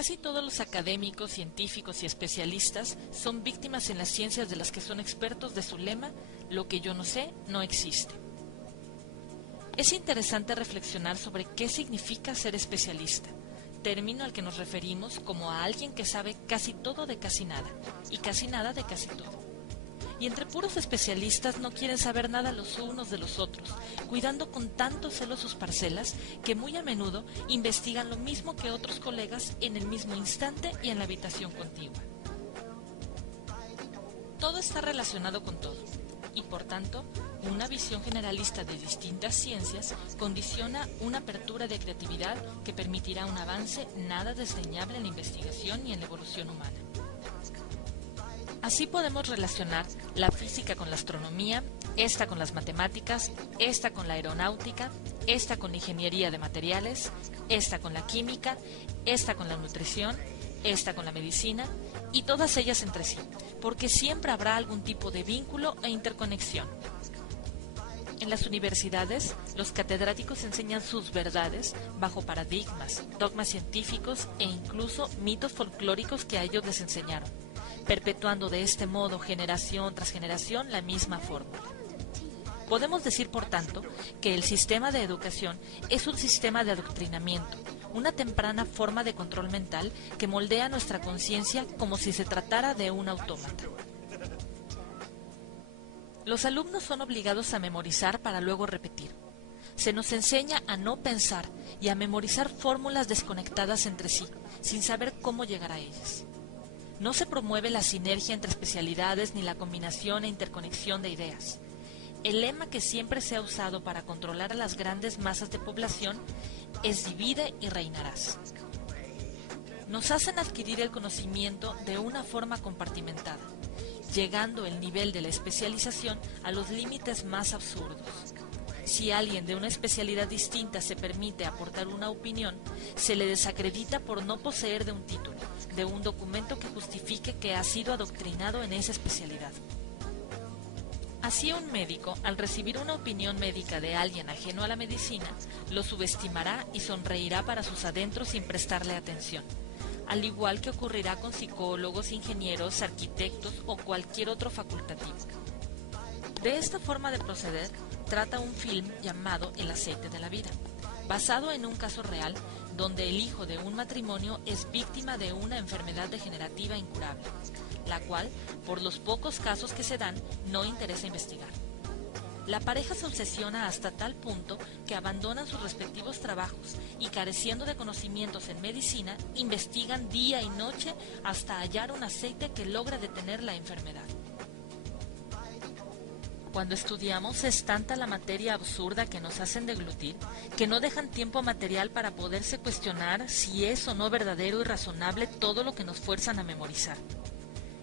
Casi todos los académicos, científicos y especialistas son víctimas en las ciencias de las que son expertos de su lema, lo que yo no sé, no existe. Es interesante reflexionar sobre qué significa ser especialista, término al que nos referimos como a alguien que sabe casi todo de casi nada, y casi nada de casi todo. Y entre puros especialistas no quieren saber nada los unos de los otros, cuidando con tanto celo sus parcelas que muy a menudo investigan lo mismo que otros colegas en el mismo instante y en la habitación contigua. Todo está relacionado con todo, y por tanto, una visión generalista de distintas ciencias condiciona una apertura de creatividad que permitirá un avance nada desdeñable en la investigación y en la evolución humana. Así podemos relacionar la física con la astronomía, esta con las matemáticas, esta con la aeronáutica, esta con la ingeniería de materiales, esta con la química, esta con la nutrición, esta con la medicina, y todas ellas entre sí, porque siempre habrá algún tipo de vínculo e interconexión. En las universidades, los catedráticos enseñan sus verdades bajo paradigmas, dogmas científicos e incluso mitos folclóricos que a ellos les enseñaron, perpetuando de este modo generación tras generación la misma fórmula. Podemos decir, por tanto, que el sistema de educación es un sistema de adoctrinamiento, una temprana forma de control mental que moldea nuestra conciencia como si se tratara de un autómata. Los alumnos son obligados a memorizar para luego repetir. Se nos enseña a no pensar y a memorizar fórmulas desconectadas entre sí, sin saber cómo llegar a ellas. No se promueve la sinergia entre especialidades ni la combinación e interconexión de ideas. El lema que siempre se ha usado para controlar a las grandes masas de población es divide y reinarás. Nos hacen adquirir el conocimiento de una forma compartimentada, llegando el nivel de la especialización a los límites más absurdos. Si alguien de una especialidad distinta se permite aportar una opinión, se le desacredita por no poseer de un título, de un documento que justifique que ha sido adoctrinado en esa especialidad. Así un médico, al recibir una opinión médica de alguien ajeno a la medicina, lo subestimará y sonreirá para sus adentros sin prestarle atención, al igual que ocurrirá con psicólogos, ingenieros, arquitectos o cualquier otro facultativo. De esta forma de proceder, trata un film llamado El aceite de la vida, basado en un caso real donde el hijo de un matrimonio es víctima de una enfermedad degenerativa incurable, la cual, por los pocos casos que se dan, no interesa investigar. La pareja se obsesiona hasta tal punto que abandonan sus respectivos trabajos y, careciendo de conocimientos en medicina, investigan día y noche hasta hallar un aceite que logra detener la enfermedad. Cuando estudiamos es tanta la materia absurda que nos hacen deglutir, que no dejan tiempo material para poderse cuestionar si es o no verdadero y razonable todo lo que nos fuerzan a memorizar.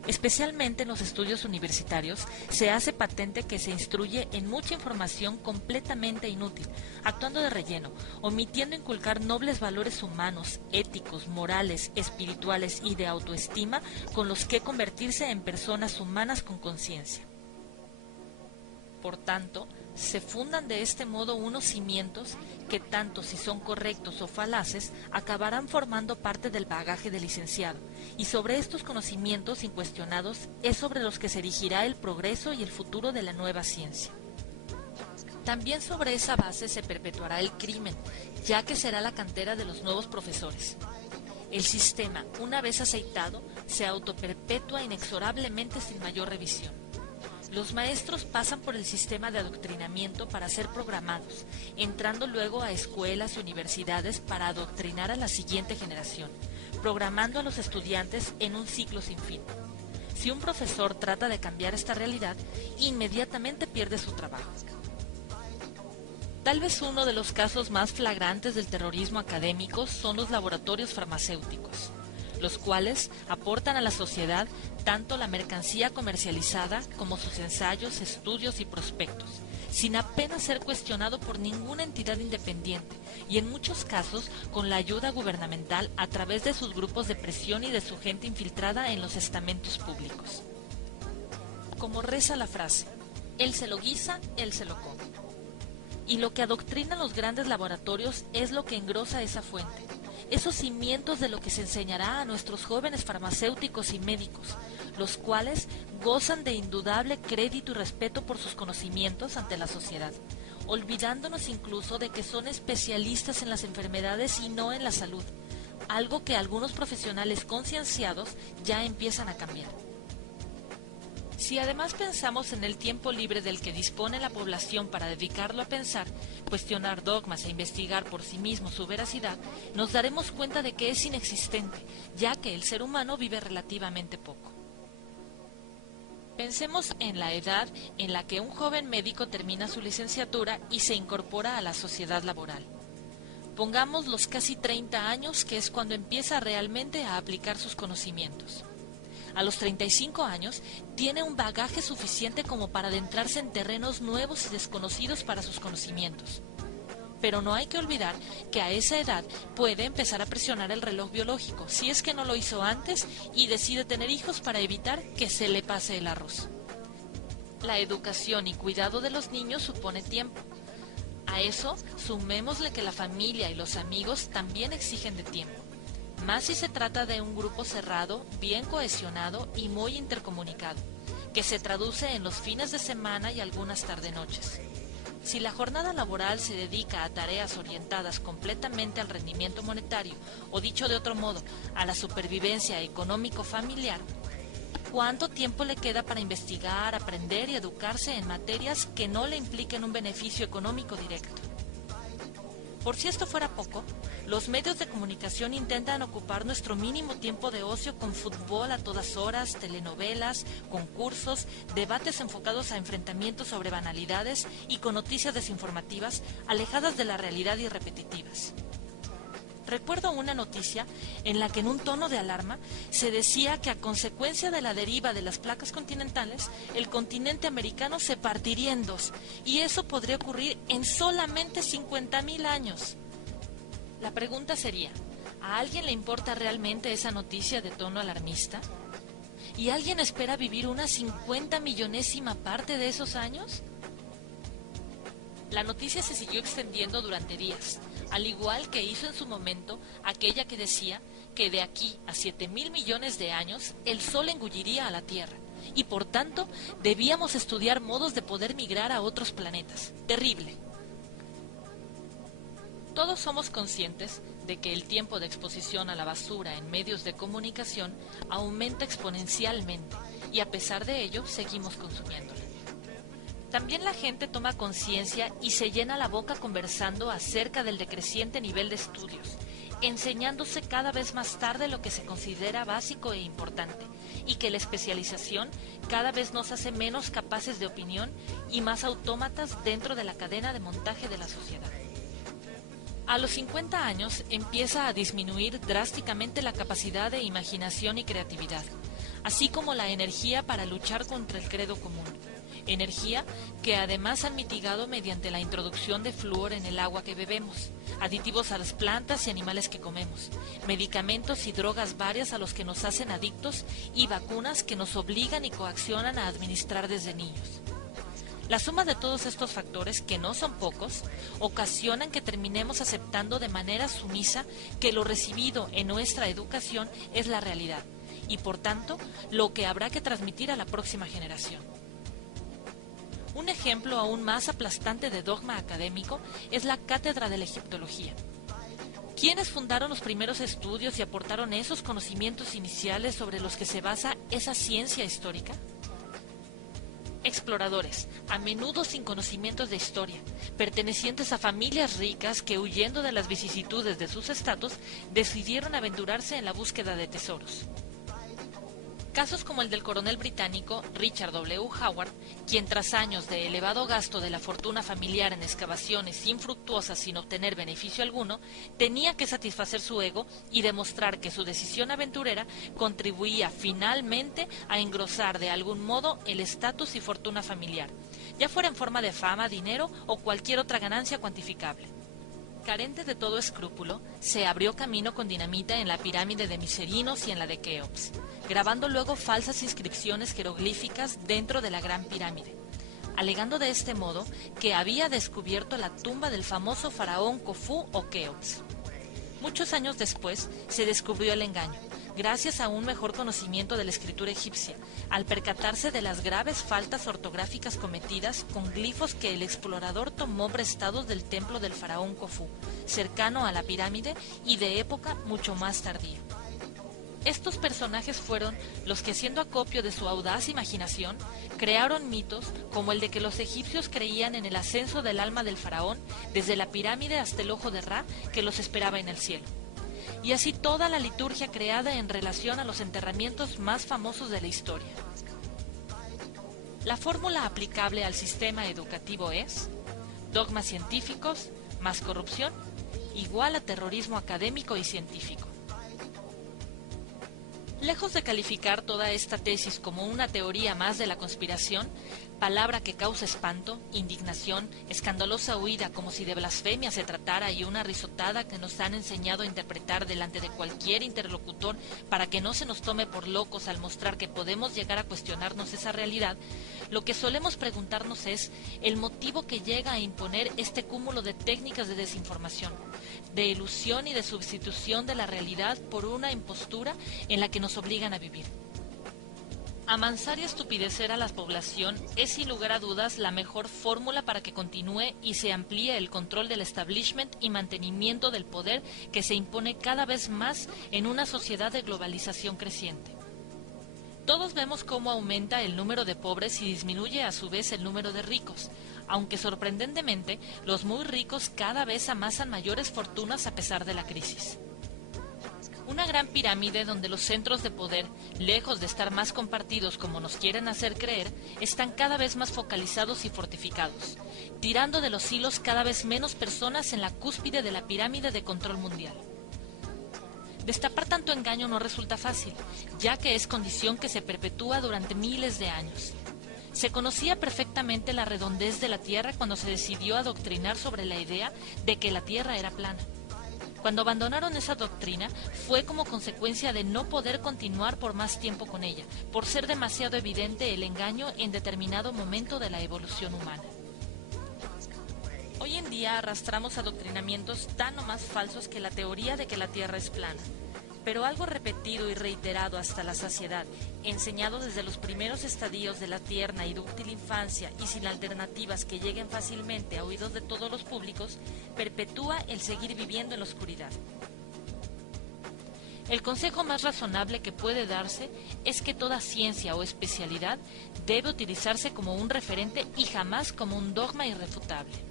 Especialmente en los estudios universitarios, se hace patente que se instruye en mucha información completamente inútil, actuando de relleno, omitiendo inculcar nobles valores humanos, éticos, morales, espirituales y de autoestima con los que convertirse en personas humanas con conciencia. Por tanto, se fundan de este modo unos cimientos que, tanto si son correctos o falaces, acabarán formando parte del bagaje del licenciado, y sobre estos conocimientos incuestionados es sobre los que se erigirá el progreso y el futuro de la nueva ciencia. También sobre esa base se perpetuará el crimen, ya que será la cantera de los nuevos profesores. El sistema, una vez aceitado, se autoperpetúa inexorablemente sin mayor revisión. Los maestros pasan por el sistema de adoctrinamiento para ser programados, entrando luego a escuelas y universidades para adoctrinar a la siguiente generación, programando a los estudiantes en un ciclo sin fin. Si un profesor trata de cambiar esta realidad, inmediatamente pierde su trabajo. Tal vez uno de los casos más flagrantes del terrorismo académico son los laboratorios farmacéuticos, los cuales aportan a la sociedad tanto la mercancía comercializada como sus ensayos, estudios y prospectos, sin apenas ser cuestionado por ninguna entidad independiente y en muchos casos con la ayuda gubernamental a través de sus grupos de presión y de su gente infiltrada en los estamentos públicos. Como reza la frase, él se lo guisa, él se lo come. Y lo que adoctrinan los grandes laboratorios es lo que engrosa esa fuente, esos cimientos de lo que se enseñará a nuestros jóvenes farmacéuticos y médicos, los cuales gozan de indudable crédito y respeto por sus conocimientos ante la sociedad, olvidándonos incluso de que son especialistas en las enfermedades y no en la salud, algo que algunos profesionales concienciados ya empiezan a cambiar. Si además pensamos en el tiempo libre del que dispone la población para dedicarlo a pensar, cuestionar dogmas e investigar por sí mismo su veracidad, nos daremos cuenta de que es inexistente, ya que el ser humano vive relativamente poco. Pensemos en la edad en la que un joven médico termina su licenciatura y se incorpora a la sociedad laboral. Pongamos los casi 30 años, que es cuando empieza realmente a aplicar sus conocimientos. A los 35 años, tiene un bagaje suficiente como para adentrarse en terrenos nuevos y desconocidos para sus conocimientos. Pero no hay que olvidar que a esa edad puede empezar a presionar el reloj biológico, si es que no lo hizo antes, y decide tener hijos para evitar que se le pase el arroz. La educación y cuidado de los niños supone tiempo. A eso sumémosle que la familia y los amigos también exigen de tiempo, más si se trata de un grupo cerrado, bien cohesionado y muy intercomunicado, que se traduce en los fines de semana y algunas tarde-noches. Si la jornada laboral se dedica a tareas orientadas completamente al rendimiento monetario, o dicho de otro modo, a la supervivencia económico-familiar, ¿cuánto tiempo le queda para investigar, aprender y educarse en materias que no le impliquen un beneficio económico directo? Por si esto fuera poco, los medios de comunicación intentan ocupar nuestro mínimo tiempo de ocio con fútbol a todas horas, telenovelas, concursos, debates enfocados a enfrentamientos sobre banalidades y con noticias desinformativas alejadas de la realidad y repetitivas. Recuerdo una noticia en la que en un tono de alarma se decía que a consecuencia de la deriva de las placas continentales, el continente americano se partiría en dos, y eso podría ocurrir en solamente 50,000 años. La pregunta sería, ¿a alguien le importa realmente esa noticia de tono alarmista? ¿Y alguien espera vivir una 50 millonésima parte de esos años? La noticia se siguió extendiendo durante días, al igual que hizo en su momento aquella que decía que de aquí a 7,000 millones de años el Sol engulliría a la Tierra, y por tanto debíamos estudiar modos de poder migrar a otros planetas. Terrible. Todos somos conscientes de que el tiempo de exposición a la basura en medios de comunicación aumenta exponencialmente, y a pesar de ello seguimos consumiéndola. También la gente toma conciencia y se llena la boca conversando acerca del decreciente nivel de estudios, enseñándose cada vez más tarde lo que se considera básico e importante, y que la especialización cada vez nos hace menos capaces de opinión y más autómatas dentro de la cadena de montaje de la sociedad. A los 50 años empieza a disminuir drásticamente la capacidad de imaginación y creatividad, así como la energía para luchar contra el credo común. Energía que además han mitigado mediante la introducción de flúor en el agua que bebemos, aditivos a las plantas y animales que comemos, medicamentos y drogas varias a los que nos hacen adictos y vacunas que nos obligan y coaccionan a administrar desde niños. La suma de todos estos factores, que no son pocos, ocasionan que terminemos aceptando de manera sumisa que lo recibido en nuestra educación es la realidad y, por tanto, lo que habrá que transmitir a la próxima generación. Un ejemplo aún más aplastante de dogma académico es la cátedra de la egiptología. ¿Quiénes fundaron los primeros estudios y aportaron esos conocimientos iniciales sobre los que se basa esa ciencia histórica? Exploradores, a menudo sin conocimientos de historia, pertenecientes a familias ricas que, huyendo de las vicisitudes de sus estatus, decidieron aventurarse en la búsqueda de tesoros. Casos como el del coronel británico Richard W. Howard, quien tras años de elevado gasto de la fortuna familiar en excavaciones infructuosas sin obtener beneficio alguno, tenía que satisfacer su ego y demostrar que su decisión aventurera contribuía finalmente a engrosar de algún modo el estatus y fortuna familiar, ya fuera en forma de fama, dinero o cualquier otra ganancia cuantificable. Carente de todo escrúpulo, se abrió camino con dinamita en la pirámide de Miserinos y en la de Keops, grabando luego falsas inscripciones jeroglíficas dentro de la Gran Pirámide, alegando de este modo que había descubierto la tumba del famoso faraón Khufu o Keops. Muchos años después se descubrió el engaño, gracias a un mejor conocimiento de la escritura egipcia, al percatarse de las graves faltas ortográficas cometidas con glifos que el explorador tomó prestados del templo del faraón Kofú, cercano a la pirámide y de época mucho más tardía. Estos personajes fueron los que, siendo acopio de su audaz imaginación, crearon mitos como el de que los egipcios creían en el ascenso del alma del faraón desde la pirámide hasta el ojo de Ra que los esperaba en el cielo. Y así toda la liturgia creada en relación a los enterramientos más famosos de la historia. La fórmula aplicable al sistema educativo es: dogmas científicos más corrupción igual a terrorismo académico y científico. Lejos de calificar toda esta tesis como una teoría más de la conspiración, palabra que causa espanto, indignación, escandalosa huida como si de blasfemia se tratara y una risotada que nos han enseñado a interpretar delante de cualquier interlocutor para que no se nos tome por locos al mostrar que podemos llegar a cuestionarnos esa realidad, lo que solemos preguntarnos es el motivo que llega a imponer este cúmulo de técnicas de desinformación, de ilusión y de sustitución de la realidad por una impostura en la que nos obligan a vivir. Amansar y estupidecer a la población es sin lugar a dudas la mejor fórmula para que continúe y se amplíe el control del establishment y mantenimiento del poder que se impone cada vez más en una sociedad de globalización creciente. Todos vemos cómo aumenta el número de pobres y disminuye a su vez el número de ricos, aunque sorprendentemente los muy ricos cada vez amasan mayores fortunas a pesar de la crisis. Una gran pirámide donde los centros de poder, lejos de estar más compartidos como nos quieren hacer creer, están cada vez más focalizados y fortificados, tirando de los hilos cada vez menos personas en la cúspide de la pirámide de control mundial. Destapar tanto engaño no resulta fácil, ya que es condición que se perpetúa durante miles de años. Se conocía perfectamente la redondez de la Tierra cuando se decidió adoctrinar sobre la idea de que la Tierra era plana. Cuando abandonaron esa doctrina fue como consecuencia de no poder continuar por más tiempo con ella, por ser demasiado evidente el engaño en determinado momento de la evolución humana. Hoy en día arrastramos adoctrinamientos tan o más falsos que la teoría de que la Tierra es plana, pero algo repetido y reiterado hasta la saciedad, enseñado desde los primeros estadios de la tierna y dúctil infancia y sin alternativas que lleguen fácilmente a oídos de todos los públicos, perpetúa el seguir viviendo en la oscuridad. El consejo más razonable que puede darse es que toda ciencia o especialidad debe utilizarse como un referente y jamás como un dogma irrefutable.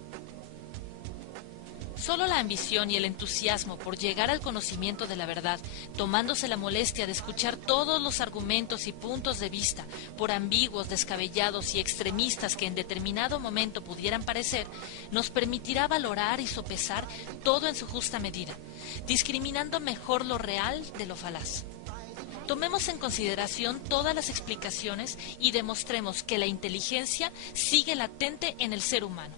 Solo la ambición y el entusiasmo por llegar al conocimiento de la verdad, tomándose la molestia de escuchar todos los argumentos y puntos de vista, por ambiguos, descabellados y extremistas que en determinado momento pudieran parecer, nos permitirá valorar y sopesar todo en su justa medida, discriminando mejor lo real de lo falaz. Tomemos en consideración todas las explicaciones y demostremos que la inteligencia sigue latente en el ser humano.